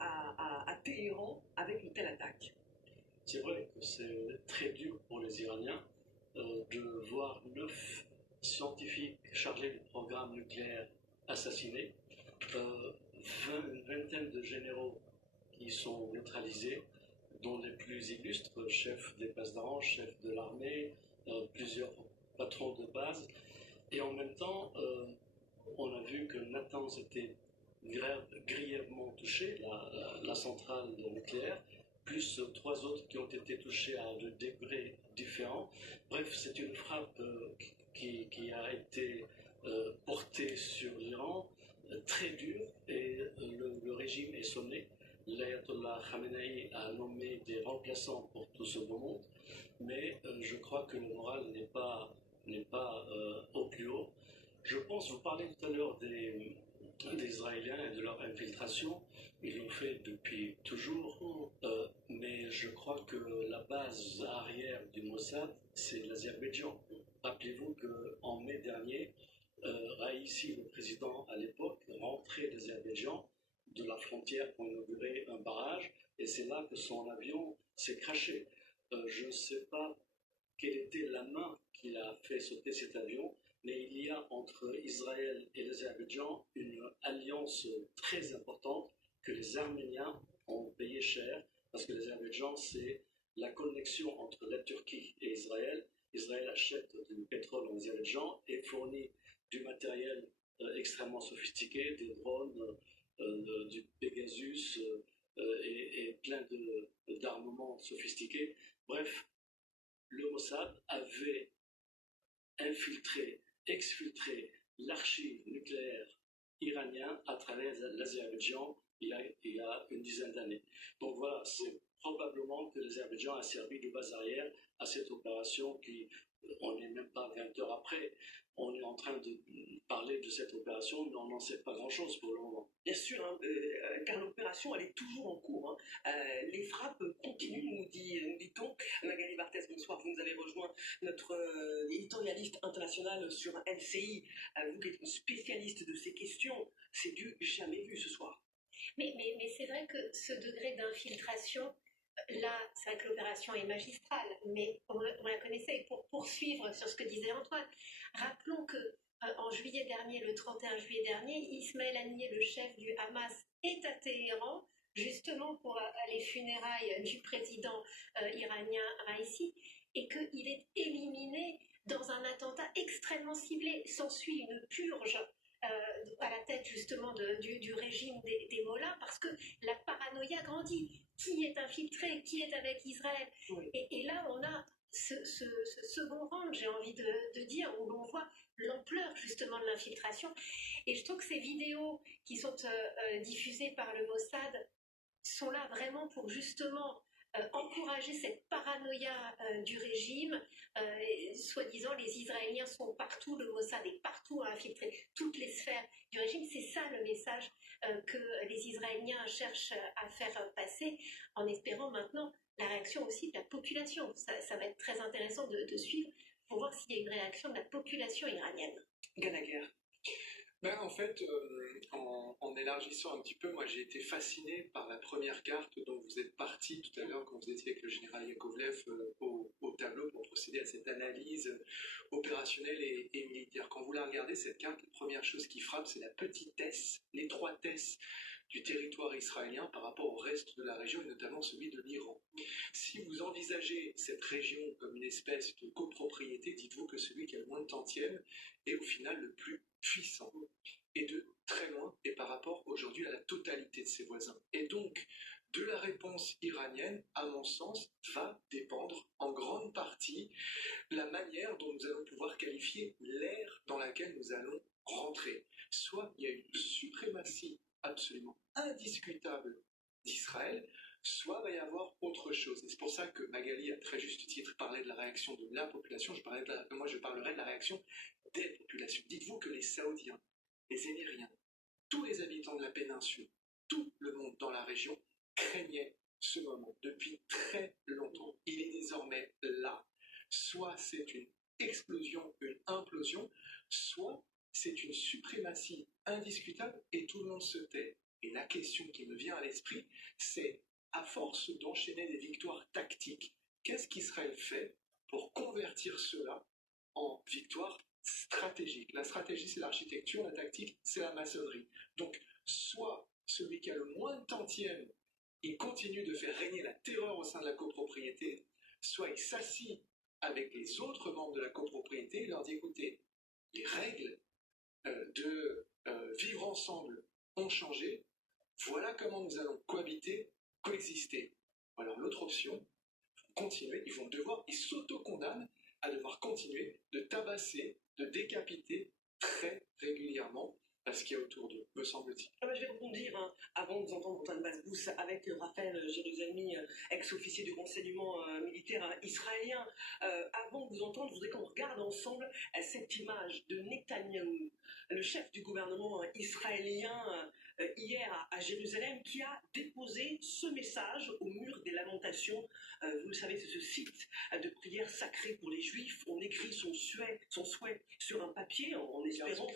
à Téhéran avec une telle attaque? C'est vrai que c'est très dur pour les Iraniens de voir 9 scientifiques chargés du programme nucléaire assassinés, une vingtaine de généraux qui sont neutralisés, dont les plus illustres, chefs des bases d'armes, chefs de l'armée, plusieurs patrons de base. Et en même temps, on a vu que Natanz était grièvement touché, la centrale nucléaire, plus 3 autres qui ont été touchés à de degrés différents. Bref, c'est une frappe qui a été portée sur l'Iran, très dure, et le régime est sonné. L'ayatollah Khamenei a nommé des remplaçants pour tout ce beau monde, mais je crois que le moral n'est pas au plus haut. Je pense, vous parlez tout à l'heure des Israéliens et de leur infiltration. Ils l'ont fait depuis toujours, mais je crois que la base arrière du Mossad, c'est l'Azerbaïdjan. Rappelez-vous qu'en mai dernier, Raïssi, le président à l'époque, rentrait d'Azerbaïdjan, de la frontière pour inaugurer un barrage, et c'est là que son avion s'est crashé. Je ne sais pas quelle était la main qui a fait sauter cet avion, mais il y a entre Israël et l'Azerbaïdjan une alliance très importante que les Arméniens ont payé cher, parce que l'Azerbaïdjan, c'est la connexion entre la Turquie et Israël. Israël achète du pétrole en Azerbaïdjan et fournit du matériel extrêmement sophistiqué, des drones, du Pegasus et plein d'armements sophistiqués. Bref, le Mossad avait infiltré, exfiltré l'archive nucléaire iranien à travers l'Azerbaïdjan il y a une dizaine d'années. Donc voilà, c'est probablement que l'Azerbaïdjan a servi de base arrière à cette opération qui, on n'est même pas 20 heures après, on est en train de parler de cette opération, mais on n'en sait pas grand-chose pour le moment. Bien sûr, hein, car l'opération, elle est toujours en cours. Hein. Les frappes continuent, nous dit-on. Magali Barthez, bonsoir. Vous nous avez rejoint, notre éditorialiste international sur LCI. Vous qui êtes une spécialiste de ces questions, c'est du jamais vu ce soir. Mais c'est vrai que ce degré d'infiltration, là, c'est vrai que l'opération est magistrale, mais on la connaissait. Et pour poursuivre sur ce que disait Antoine, rappelons que en juillet dernier, le 31 juillet dernier, Ismaël Haniyeh, le chef du Hamas, est à Téhéran, justement pour les funérailles du président iranien Raïssi, et qu'il est éliminé dans un attentat extrêmement ciblé. S'ensuit une purge à la tête justement du régime des Mollahs, parce que la paranoïa grandit. Qui est infiltré? Qui est avec Israël? Oui. Et là, on a ce second rang, j'ai envie de dire, où l'on voit l'ampleur justement de l'infiltration. Et je trouve que ces vidéos qui sont diffusées par le Mossad sont là vraiment pour justement encourager cette paranoïa du régime. Soi-disant, les Israéliens sont partout, le Mossad est partout à infiltrer toutes les sphères du régime. C'est ça le message que les Israéliens cherchent à faire passer, en espérant maintenant la réaction aussi de la population. Ça va être très intéressant de suivre pour voir s'il y a une réaction de la population iranienne. Gallagher. En fait, en élargissant un petit peu, moi j'ai été fasciné par la première carte dont vous êtes parti tout à l'heure quand vous étiez avec le général Yakovlev au tableau pour procéder à cette analyse opérationnelle et militaire. Quand vous la regardez, cette carte, la première chose qui frappe, c'est la petitesse, l'étroitesse du territoire israélien par rapport au reste de la région et notamment celui de l'Iran. Si vous envisagez cette région comme une espèce de copropriété, dites-vous que celui qui a le moins de tantièmes est au final le plus puissant, et de très loin, et par rapport aujourd'hui à la totalité de ses voisins. Et donc, de la réponse iranienne, à mon sens, va dépendre en grande partie la manière dont nous allons pouvoir qualifier l'ère dans laquelle nous allons rentrer. Soit il y a une suprématie absolument indiscutable d'Israël, soit il va y avoir autre chose. Et c'est pour ça que Magali, à très juste titre, parlait de la réaction de la population. Moi, je parlerai de la réaction des populations. Dites-vous que les Saoudiens, les Émiriens, tous les habitants de la péninsule, tout le monde dans la région craignait ce moment depuis très longtemps. Il est désormais là. Soit c'est une explosion, une implosion, soit c'est une suprématie indiscutable et tout le monde se tait. Et la question qui me vient à l'esprit, c'est à force d'enchaîner des victoires tactiques, qu'est-ce qu'Israël fait pour convertir cela en victoire stratégique? La stratégie, c'est l'architecture, la tactique, c'est la maçonnerie. Donc, soit celui qui a le moins de tantièmes, il continue de faire régner la terreur au sein de la copropriété, soit il s'assit avec les autres membres de la copropriété et leur dit, écoutez, les règles de vivre ensemble ont changé, voilà comment nous allons cohabiter, coexister. Alors l'autre option, continuer, ils s'auto-condamnent à devoir continuer de tabasser, de décapiter très régulièrement parce qu'il y a autour d'eux, me semble-t-il. Je vais rebondir avant de vous entendre Antoine Basbous avec Raphaël Jérusalemi, ex-officier du renseignement militaire israélien. Avant de vous entendre, je voudrais qu'on regarde ensemble cette image de Netanyahou, le chef du gouvernement israélien, hier à Jérusalem, qui a déposé ce message au mur des lamentations. Vous le savez, c'est ce site de prière sacrée pour les Juifs. On écrit son souhait sur un papier en espérant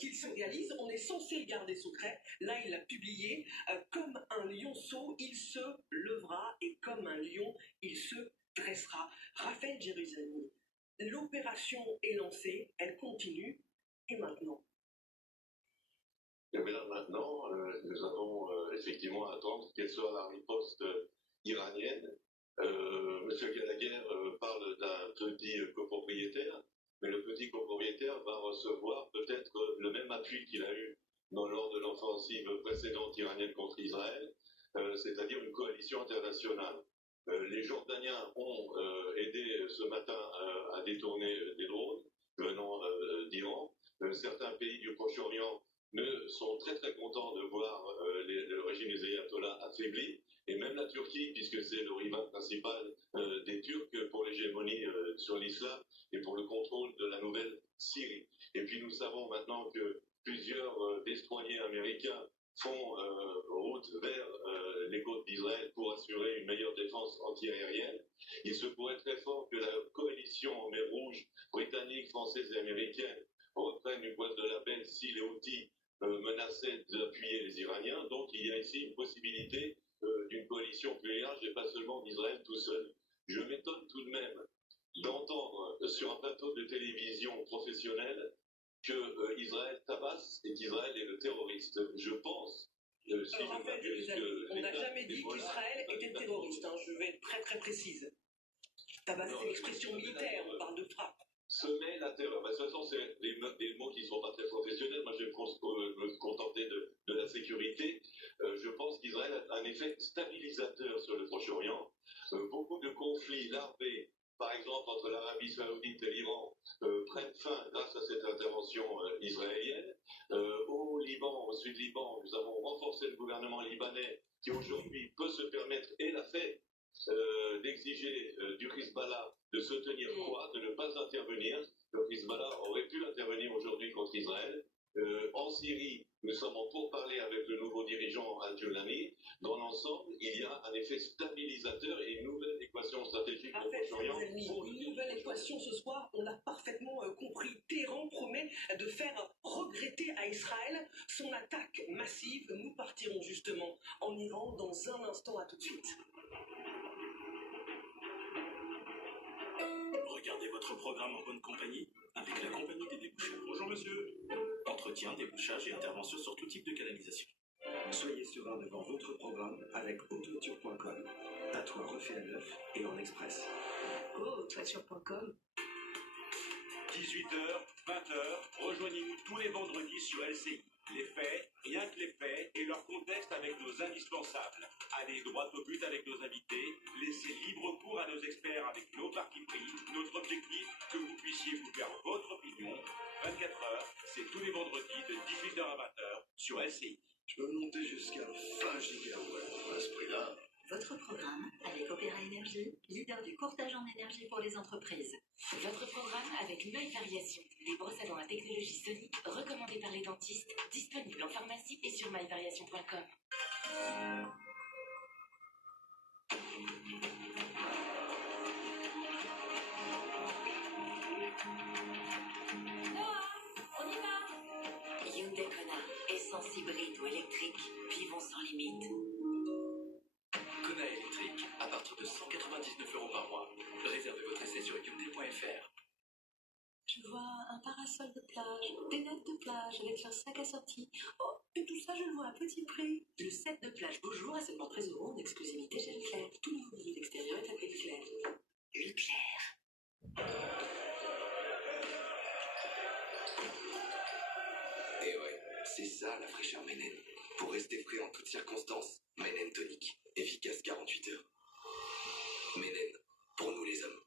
qu'il se réalise. On est censé le garder secret. Là, il l'a publié. Comme un lionceau, il se levera et comme un lion, il se dressera. Raphaël Jérusalemi, l'opération est lancée, elle continue. Et maintenant? Et bien là, maintenant, nous allons effectivement attendre quelle sera la riposte iranienne. Monsieur Gallagher parle d'un petit copropriétaire, mais le petit copropriétaire va recevoir peut-être le même appui qu'il a eu lors de l'offensive précédente iranienne contre Israël, c'est-à-dire une coalition internationale. Les Jordaniens ont aidé ce matin à détourner des drones venant d'Iran. Certains pays du Proche-Orient sont très très contents de voir le régime des ayatollahs affaibli, et même la Turquie, puisque c'est le rival principal des Turcs pour l'hégémonie sur l'islam et pour le contrôle de la nouvelle Syrie. Et puis nous savons maintenant que plusieurs destroyers américains font route vers les côtes d'Israël pour assurer une meilleure défense antiaérienne. Il se pourrait très fort que la coalition en mer Rouge, britannique, française et américaine, reprenne du poil de la bête si les Houthis menaçaient d'appuyer les Iraniens. Donc il y a ici une possibilité d'une coalition plus large et pas seulement d'Israël tout seul. Je m'étonne tout de même d'entendre sur un plateau de télévision professionnel que Israël tabasse et qu'Israël est le terroriste. Je pense, si on n'a jamais dit qu'Israël était terroriste, je vais être très très précise. Tabasser, c'est l'expression militaire, on parle de frappe. Semer la terreur. De toute façon, c'est des mots qui ne sont pas très professionnels. Moi, je vais me contenter de la sécurité. Je pense qu'Israël a un effet stabilisateur sur le Proche-Orient. Beaucoup de conflits larvés, par exemple entre l'Arabie Saoudite et l'Iran, prennent fin grâce à cette intervention israélienne. Au Liban, au Sud-Liban, nous avons renforcé le gouvernement libanais qui aujourd'hui peut se permettre, et l'a fait, d'exiger du Hezbollah de se tenir droit, de ne pas intervenir. Le Hezbollah aurait pu intervenir aujourd'hui contre Israël. En Syrie, nous sommes en pourparlers avec le nouveau dirigeant Al-Julani. Dans l'ensemble, il y a un effet stabilisateur et une nouvelle équation stratégique au Proche-Orient. Une nouvelle équation ce soir, on l'a parfaitement compris. Téhéran promet de faire regretter à Israël son attaque massive. Nous partirons justement en Iran dans un instant. À tout de suite. Regardez votre programme en bonne compagnie avec la compagnie des déboucheurs. Bonjour monsieur. Entretien, débouchage et intervention sur tout type de canalisation. Soyez serein devant votre programme avec autotour.com. Un toit refait à neuf et en express. Oh, toiture.com. 18h, 20h, rejoignez-nous tous les vendredis sur LCI. Les faits, rien que les faits et leur contexte avec nos indispensables. Allez droit au but avec nos invités, laissez libre cours à nos experts avec nos partis pris. Notre objectif, que vous puissiez vous faire votre opinion. 24h, c'est tous les vendredis de 18h à 20h sur LCI. Je peux monter jusqu'à 20 gigawatts à ce prix-là. Votre programme avec Opéra Énergie, leader du courtage en énergie pour les entreprises. Votre programme avec My Variation, des brosses à dents à technologie sonique recommandées par les dentistes, disponibles en pharmacie et sur myvariation.com. Noah, on y va. Hyundai Kona, essence hybride ou électrique, je vois un parasol de plage, des nattes de plage avec leur sac assorti. Oh, et tout ça, je le vois à petit prix. Le set de plage Beaujour à seulement 13 € en exclusivité chez Leclerc. Tout nouveau bijou d'extérieur est appelé Leclerc. Leclerc. Et ouais, c'est ça la fraîcheur Menen. Pour rester frais en toutes circonstances, Menen tonique. Efficace 48 heures. Menen, pour nous les hommes.